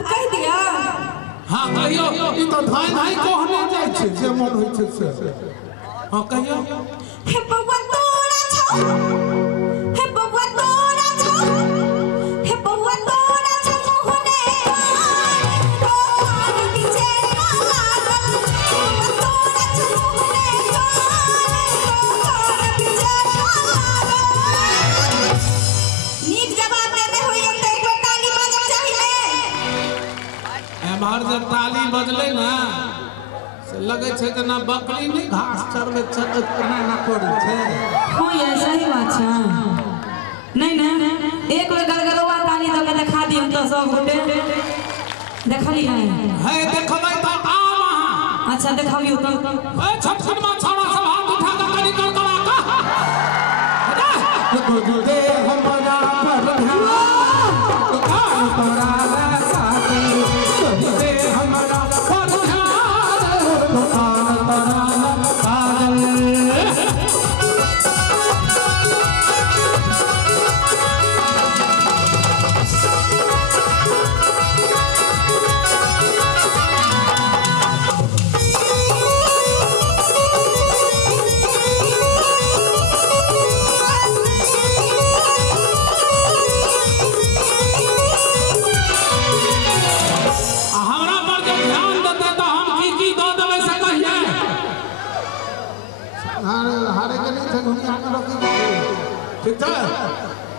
अब कह दिया हां कहियो ई तो धाई धाई कहने जाय छै जे मन होय छै से हां कहियो हे बउआ तोरा छौ हे बउआ तोरा छौ हे बउआ तोरा छौ मोहने तोर पीछे लागल बउआ तोरा छौ मोहने तोर पीछे लागल नीक जवाब देते होई त एक बार ताली बजब चाहिए एमहर जब ताली बजले ना से लगे छै कि ना बकरी नहीं घास चरबे चरबे केना ना करै छै हो ये सही बात छै नहीं ना एक बेर गरगरवा ताली द के दिखा दियौ त सब गोटे देखली है देखबै त आ वहां अच्छा देखाबियो त ए छोट-छोट माछड़ा सब हाथ उठा के कनी कड़कड़ा का देखो दे हमरा पर ध्यान तो कान तोरा साथी दे हमरा पर ध्यान तो कान तोरा काजल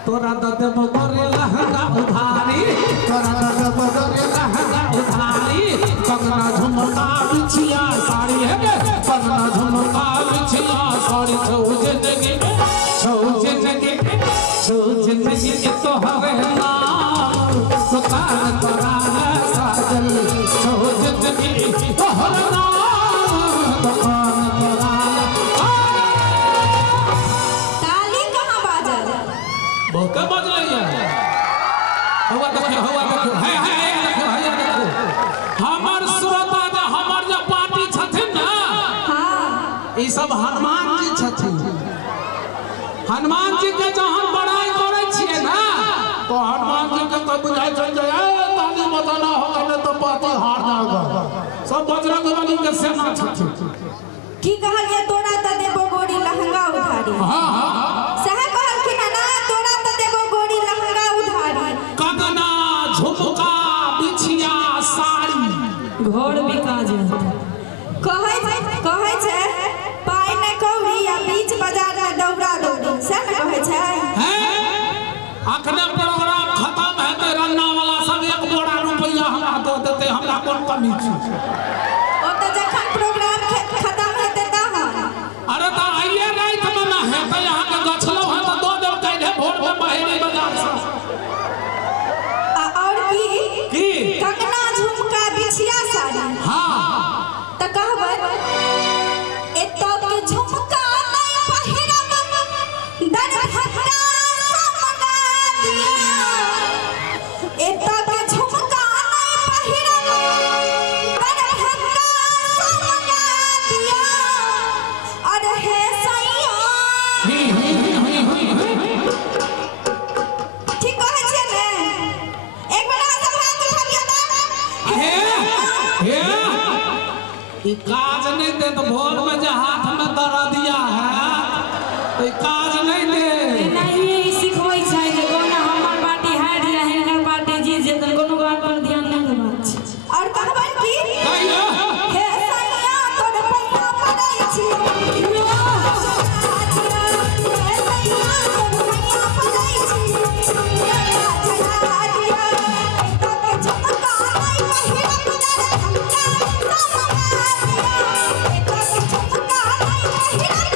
तोरा दते मोरे लहंगा उधारी तोरा दते मोरे लहंगा उधारी कंगना झुमका बिछिया साड़ी है कंगना झुमका बिछिया साड़ी छौ जिंदगी तो हवे नाम दुकान तोरा साजल छौ जिंदगी तो हवे नाम दुकान तोरा बहुत बज रही है हवा देखो है देखो हमर श्रोता जे हमर जे पार्टी छथिन ना हां ई सब हनुमान जी छथिन हनुमान जी के जहां बड़ाई करै छियै ना तो हनुमान जी के तो बुझाई चल जाए ताली बजाना होगा तो पार्टी हार जाएगा सब बजरंगबली के सेना छथिन की कहलिए तोरा त देबो गोरी लहंगा उधारी हां सहे कहलखिन ना तोरा त देबो गोरी लहंगा उधारी कंगना झुमका बिछिया साड़ी घर बिका जात कहै छै पाई ने कौड़ी या बीच बाजार में दौड़ा दौड़ी से न कहै छै हैं अखने प्रोग्राम खत्म हेतै रन्ना वाला सब एक बोरा रुपया हमरा दो देते हमरा कोन कमी छै ओ त जखन प्रोग्राम खत्म हेतै तहन अरे त आइए रात में ना हेतै यहां के गछलो है त दो देब काल्हि भोर में बहेरी बाजार से और की कंगना झुमका बिछिया साड़ी हां त कहबै एतो के झुमका नहीं पहिरब दरभंगा समगा दिया एतो के झुमका नहीं पहिरब दरभंगा समगा दिया अरे हे सैया ठीक कहै छै ने एक बेर सब हाथ उठाबियो त हे ई काज नहीं दे तो भोर में जे हाथ में दरा दिया है तो ई काज नहीं दे नहीं सिखबै छै जे कोना हमर पार्टी हार या हिनकर पार्टी जीत जेतन कोनो बात पर ध्यान नहीं देबाक छै और कहबै की कहियो हे सैया तोर पैया पड़ै छी हे सैया तोर पैया पड़ै छी चला दिया तो के झुमका नहीं पहिरब दरभंगा समगा दिया तो के झुमका नहीं पहिरब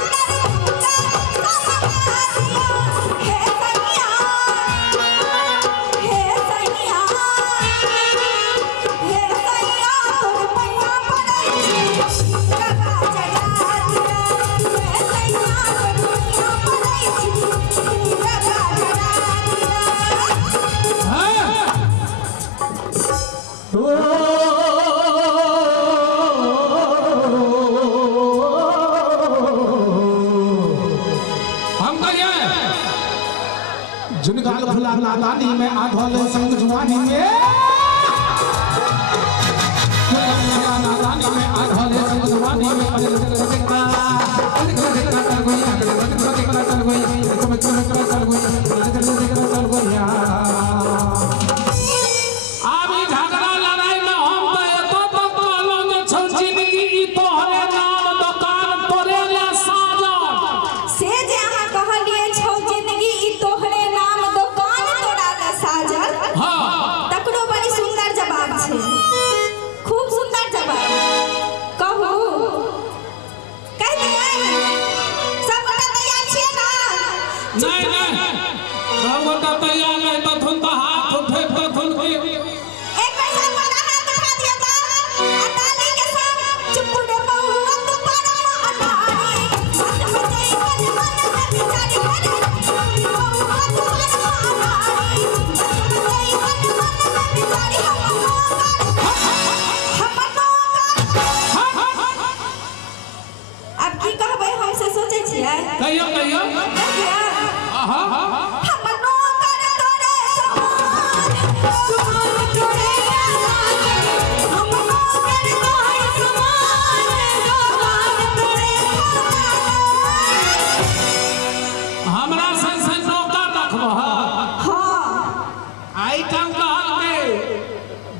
झुनगाल फुला नादानी में आधोले संग जुआनी में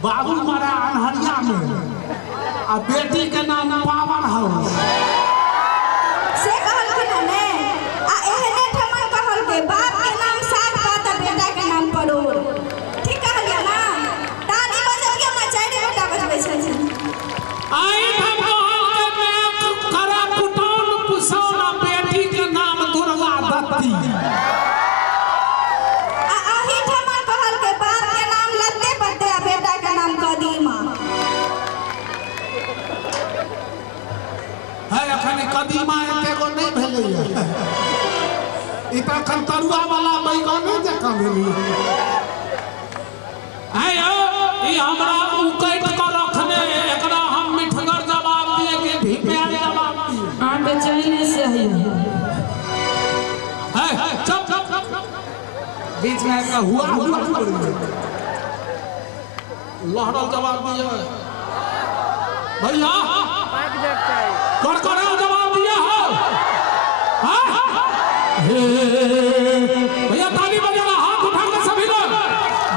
बाबू मारा अनहरिया में आ बेटी के नाम पावन हो से कहल के ने आ एहने ठमन कहल के बाप के नाम साग पात बेटा के नाम परोर ठीक कहलिया ना ताली बजबियो ना चारि बेटा बजबै छथिन आई हम कहल के मैं करा कुटौन पुसौना बेटी के नाम दुर्गा दत्ती कदीमा एकेगो नहीं भेलै इतना खंतरुआ वाला बैगन जका भेलै है यो ई हमरा उकैट कर रखने एकरा हम मिठगर जवाब दिए के ढिम्या जवाब दिए आटे चाइने से है चुप चुप बीच में का हुआ लहरल जवाब दिए भैया कड़कड़ा जवाब दिया हो भैया ताली बजाना हाथ उठा के सभी लोग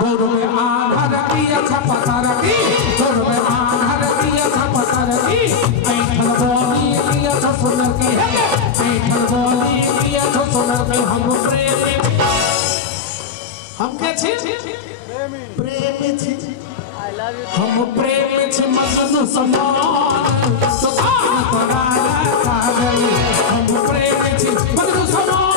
गोर में आधा रखी अच्छा पता रखी गोर में आधा रखी अच्छा पता रखी ऐठल बोली की अच्छा सुनर की है ऐठल बोली की अच्छा सुनर की हम प्रेम हम के छी प्रेम छी हम प्रेम छी मजनू समान सुधान कराया सागर हम प्रेम छी मजनू समान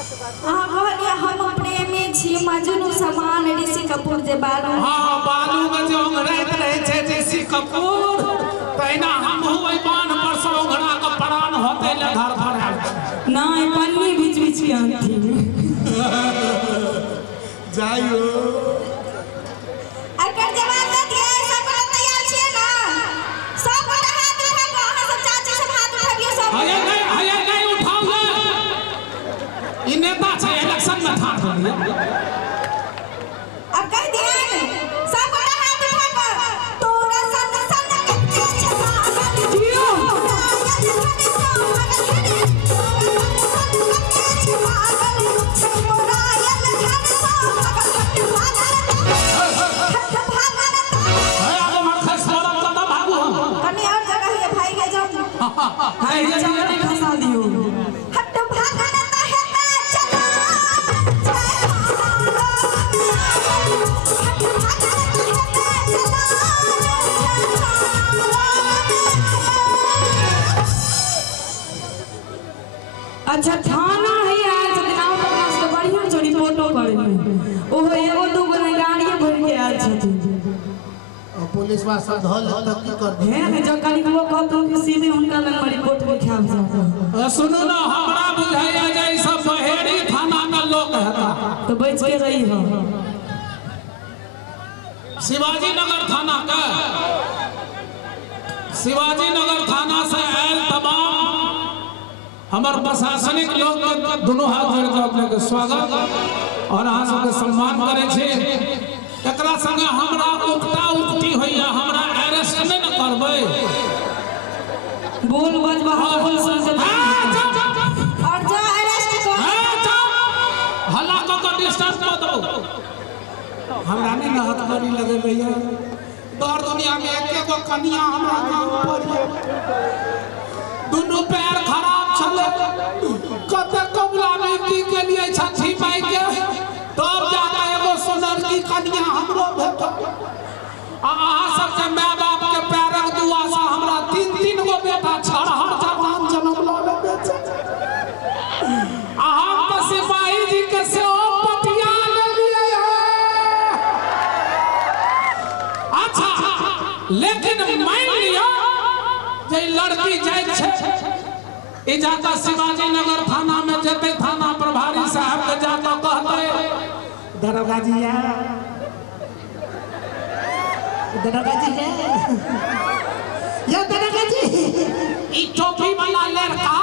हम प्रेमी छी मजनू समान ऋषि कपूर जे बालू हां बालू में जो अंगरैत रहे छे ऋषि कपूर तैना हम होई बाण पर से ओघरा के प्राण होते ले धर धराल नहीं पन्नी बीच बीच के आंधी जाइयो अगर जवाब दे दिए सब तैयार छिए ना सब हाथ उठा के अहां सब चाची सब हाथ उठाबियो सब हाय नहीं उठाओ ले ई नेता छे इलेक्शन में ठाड़ दिए अब कह दिए सब हाथ उठा के तोरा सन सन कते छमा दियो हाय जगह नहीं फंसा दियो हट भागना तो है चला अच्छा थाना है यार जनाव प्रकाश के बढ़िया चोरी फोटो करे में ओहो एगो दूगो गाड़ी भर के आल छथिन पुलिस बा सब धल तक की कर है ने जब कनी को कहतो कि सीधे उनका लंग रिपोर्ट लिखाव जाता सुनो ना हमरा बुझाया जाय सब बहेड़ी थाना का लोग हता तो बच के रही हो शिवाजी नगर थाना का शिवाजी नगर थाना से आयल तमाम हमर प्रशासनिक लोग दोनों हाथ जोड़ के अपने के स्वागत और अहाँ सबके सम्मान करे छे। एकरा संगे हमरा उक्ता उक्ति होइया हमरा अरेस्ट नहीं न करबै बोल बजबा बोल सुन और जो अरेस्ट कर हल्ला को डिस्टर्ब मत दो हमरा नहीं न हाथ करी लगे भैया दौर दुनिया में एके गो कन्या हमरा गांव पर दोनों पैर खराब चले कते कबला बेटी के लिए छठी पाई के तब जाके एगो सुंदर की कन्या हमरो भेट अहाँ सब के माय बाप के पैरक दुआ से हमरा 3 गो बेटा छड़हर जवान जन्म लेले बेचे अहाँ तो सिपाही जी के से पटिया ले लिए अच्छा लेकिन मान लिया जे लड़की जाय छे ई जाता शिवाजी नगर थाना में जते थाना प्रभारी साहब के जाता कहते दरोगा जी या दरोगा जी ई टोपी वाला लड़का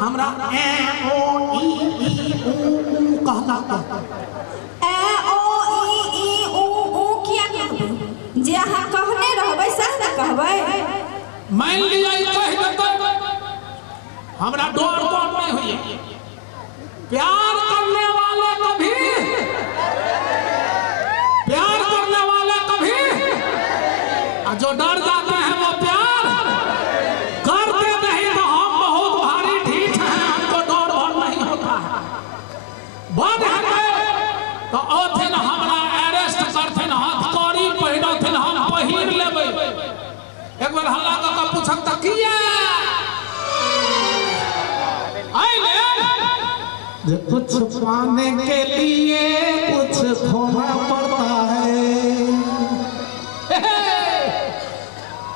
हमरा ए ओ ई ऊ कहला ए ओ ई ऊ किया कहबै जे अहाँ कहने रहबै सह न कहबै मान लिया ई कह देतै हमरा डर नहीं हुई प्यार करने वाले कभी जो डर जाते हैं वो प्यार करते नहीं तो हम बहुत भारी ढीठ हैं हमको डर भर नहीं होता है बद है तो ओथिन हमरा अरेस्ट करथिन हथकड़ी पहिरथिन हम पहिर लेबै एक बार हल्ला का पूछक त किया कुछ पाने के लिए कुछ खोना पड़ता है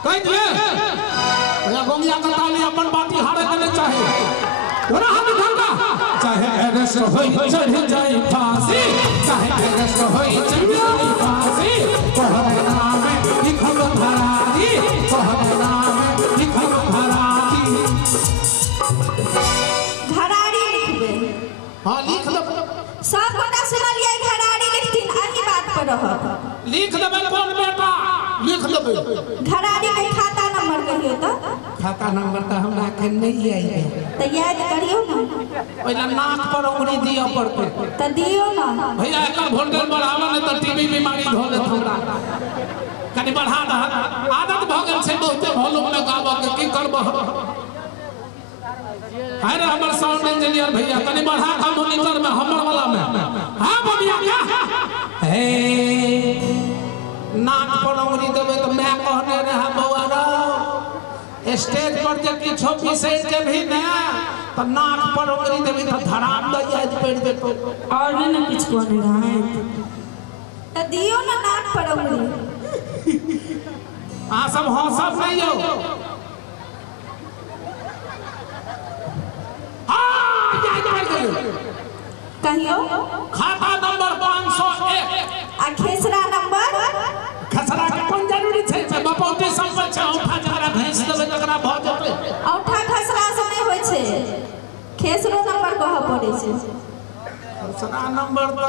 कह दिए भैया गोंगिया का ताली अपन बाती हारे देने चाहिए और हम उठाऊंगा चाहे अरेस्ट हो चढ़ जाए फांसी चाहे अरेस्ट हो चढ़ जाए फांसी तोहरे नाम लिखल धराजी तोहरे नाम लिखल धराजी घराड़ी लिखबे हां लिख लो सब गोटा सुनलिए घराड़ी लिखथिन आही बात पर रह लिख देबे कौन बेटा लिख देबे घराड़ी के खाता नंबर कहियो तो खाता नंबर तो हमरा के नहीं आई तो याद करियो ना पहले नाक पर उंगली दिया पड़ते तो दियो ना भैया एकर वोल्टेज बढ़ावा नहीं तो टीबी बीमारी धो ले हमरा कनी बढ़ा दह आदत भ गेल छै बहुते वॉल्यूम में गाबो के की करबो अरे हमर साउंड इंजीनियर भैया कनी बढ़ा का मॉनिटर में हमर वाला में हां बबिया क्या हे नाक पर उंगली देबे तो मैं कहने रहा बौआ रो स्टेज पर जे किछो विशेष के भी ना तो नाक पर उंगली देबे तो धड़ाम द याद पड़ जेतो और भी ना कुछ कहने रहा है तो दियो ना नाक पर उंगली आ सब हंसब नहीं हो कहियो खाता नंबर 501 आ खेसरा नंबर खसरा के कोन जरूरी छै से बपौती संपत छै औठा जकरा भेज देबे तकरा भ जेतै औठा खसरा से नहीं होय छै खेसरो नंबर कह पड़े छै खसरा नंबर तो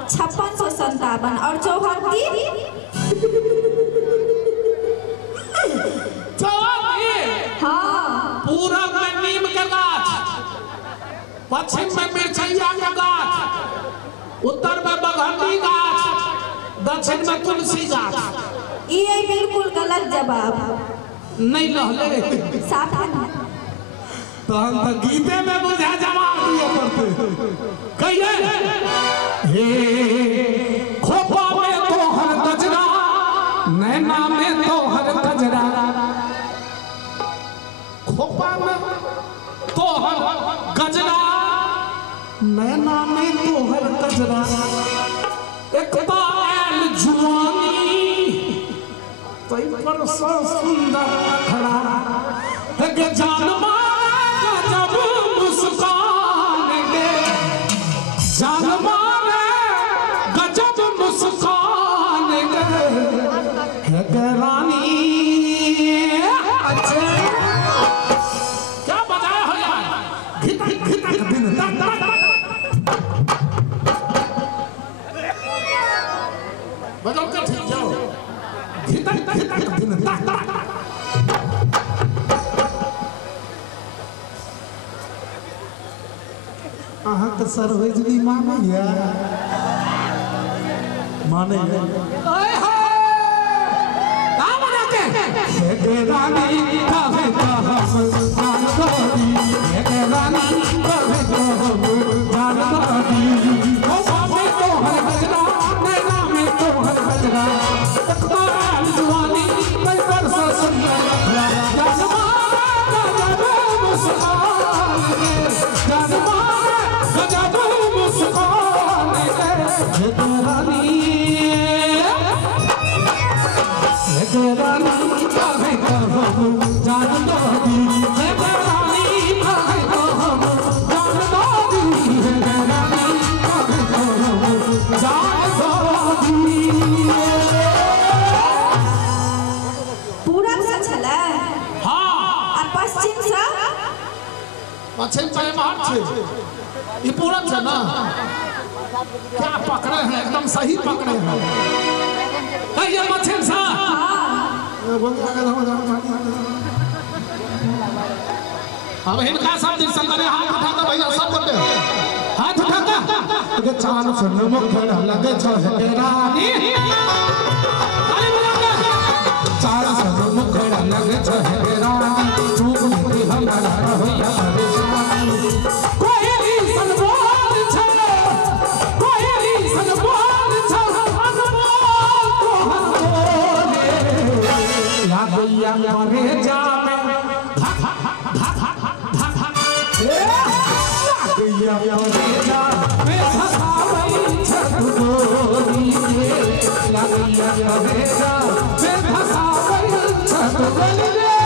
5657 और चौहत्ती हाँ पूरब में नीम के गाछ पश्चिम में मिर्चैया के गाछ उत्तर में बघंडी गाछ दक्षिण में तुलसी गाछ ये बिल्कुल गलत जवाब नहीं लहले साफ है ना तो हम तो गीते में बुझा जवाब दिए पड़ते कहिए हे खोपा में तो हर गजरा नैना में तो हर गजरा खोपा में तो हर गजरा नैना में तो हर गजरा एक बाल जुआनी कोई पर सो सुंदर खड़ा एक जान मारा जब मुस्कान के जान मारा गजब मुस्कान के रानी अच्छा क्या बजाया हो यार बजाओ के ठीक जाओ घितक दिन तक अहाँ तो सर्वजनी मानिया माने ओए हो का बनाते हे रानी काहे का हम जान दादी हे रानी काहे का हम जान दादी ओ बाबे तो हर बजना नैना में तो हर बजना तकबाल जवानी कई बरस सुंदर जनमा गजब मुस्कान के जनमा गजब मुस्कान के हे रानी काहे का हम जान दादी हे रानी काहे का हम जान दादी हे रानी काहे का हम जान दादी पूरब से छले हां आ पश्चिम से पश्चिम से मार छे ये पूरब से ना क्या पकड़े हैं एकदम सही पकड़े हैं ये पश्चिम से अब इनका सब दिन संतरे हाथ उठा के भैया सब बोलते हाथ उठा के के चांद सन मुखड़ा लगे छ रानी ताली बजा के चांद सन मुखड़ा लगे छ रानी तू भी हमारा होया परेशानी कोयली सनबोल छे कोयली सनबोल छे याद या करे जावे या करे जावे फसावई छतगोरी रे या करे जावे फसावई छतगोरी रे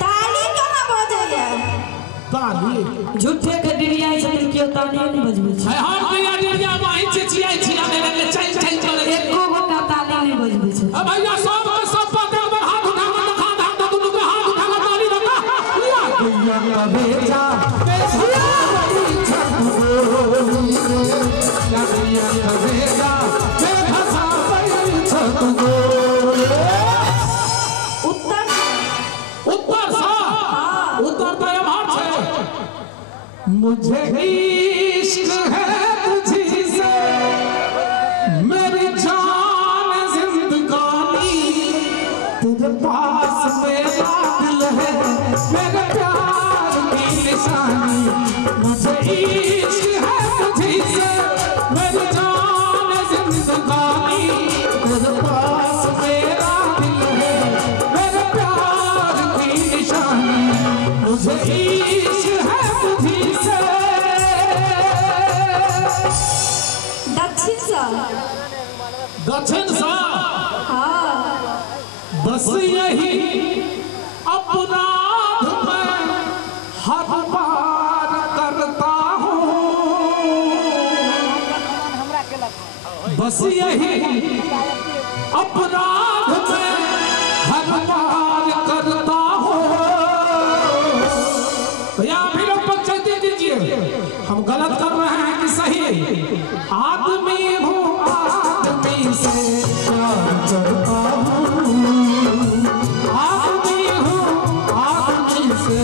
ताली कहाँ बजैया झूठे के डिरिया से क्यों ताली नहीं बजबै छै हां दिया दिया माई चिचिया छिया दे के चल चल चल एको गोटा ताली नहीं बजबै छै अब भैया सब के सब बात पर हाथ उठा के दिखा धाम तो दोनों के हाथ उठा के ताली लगा या करे जावे फसावई छतगोरी रे या करे जावे फसावई छतगोरी उत्तर उत्तर सा उत्तर तो मार छे मुझे इश्क है तुझी से मेरी जान जिंदगानी तेरे पास मेरा दिल है मेरे प्यार की निशानी मुझे इश्क है तुझी से मेरी जान जिंदगानी तेरे पास मेरा दिल है मेरे प्यार की निशानी मुझे इश्क है तुझी से दक्षिण से दक्षिण सा हाँ बस यही अपराध मैं हर बार करता हूँ बस यही अपराध मैं हर बार करता हूँ तो या फिर पंचायती दीजिए हम गलत कर रहे हैं कि सही आदमी हूँ आदमी से प्यार करता हूँ आदमी हूँ आदमी से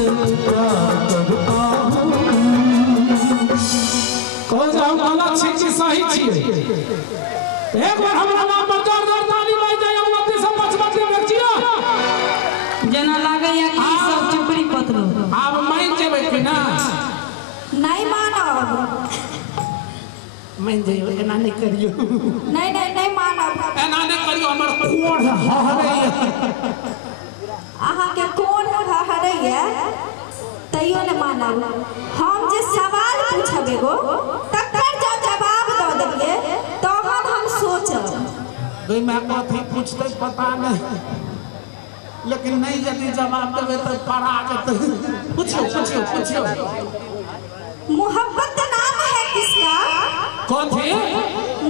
प्यार करता हूँ कहो जाओ गलत छी कि सही छियै एक बार हमरा नाम पर जोरदार ताली बज जाए अवती सब पचपच के बचिया जना लागे या कि सब चुपड़ी पतलो अब मैं जेबै कि ना नहीं मानब मैं जे एना नहीं करियो नहीं नहीं नहीं मानब एना नहीं करियो हमर कोढ़ हहरैया अहाँ के कोन हरैया तैयो ने मानब हम जे सवाल पूछब एगो तकर जब जवाब दऽ देलिए तहन हम सोचब भाई मैं कथी पूछते पता नहीं लेकिन नहीं यदि जवाब देवे तो पड़ा जेतै पूछियो पूछियो पूछियो मोहब्बत नाम है किसका कथी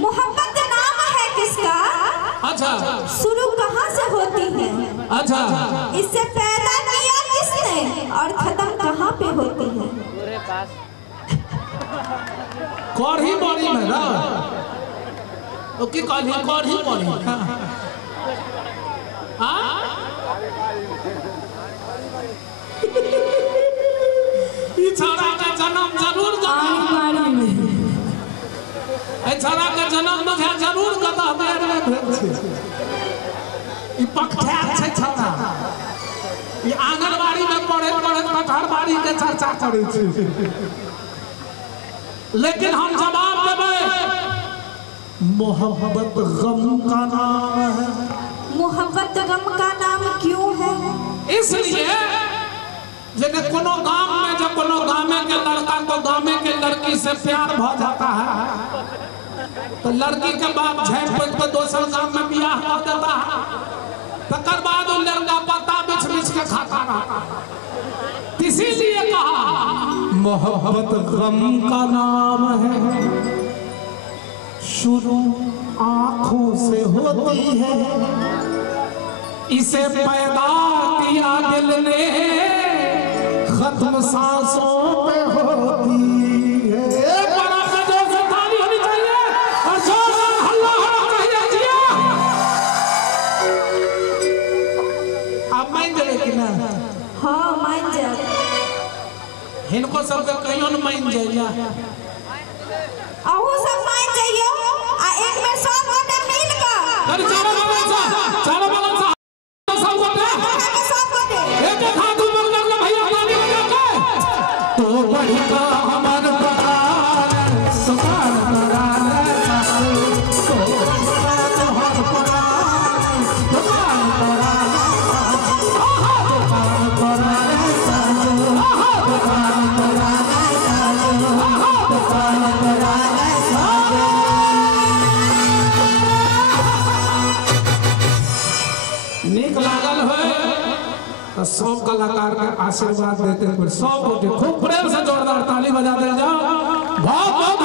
मोहब्बत नाम है किसका अच्छा शुरू कहाँ से होती है अच्छा इससे पैदा किया किसने और खत्म कहाँ पे होती है कढ़ी बड़ी में ना ओ की कहली कढ़ी बड़ी हां ई छौड़ा का जन्म जरूर आंगनबाड़ी में ए छौड़ा का जन्म मुझे जरूर कता देर में भेल छै ई पकठार छै छौड़ा ई आंगनबाड़ी में पढ़े पढ़े कटहरबाड़ी के चर्चा करै छै लेकिन हम जवाब देबै मोहब्बत गम का नाम है मोहब्बत गम का नाम क्यों है इसलिए जैसे कोनो गांव में जब कोनो गांव के लड़का को गांव के लड़की से प्यार भ जाता है तो लड़की के बाप झेप के दोसर गांव में बियाह कर देता है तकर बाद वो लड़का पत्ता बिछ बिछ के खाता रहता है इसीलिए कहा मोहब्बत गम का नाम है शुरू आंखों से होती है इसे पैदा किया दिल ने खत्म सांसों पे होती है एक बार आपका जोर से ताली होनी चाहिए और जोरदार हल्ला होना चाहिए जिया आप मान जाए कि ना हाँ मान जा इनको सबके कहियो न मान जाइया अहू सब मान जाइयो आ एक में सब गोटे मिल कर अरे चारों बगल से सब गोटे सब गोटे एक एक हाथ ऊपर कर ले भैया ताली बजा के तो बढ़िया हमर प्राण सुखान करार तो बढ़िया हमर प्राण सुखान करार सुखान करार सुखान करार नीक लागल है तो सब कलाकार के आशीर्वाद देते हैं सब खूब प्रेम से जोरदार ताली बजा दे जाओ बहुत बहुत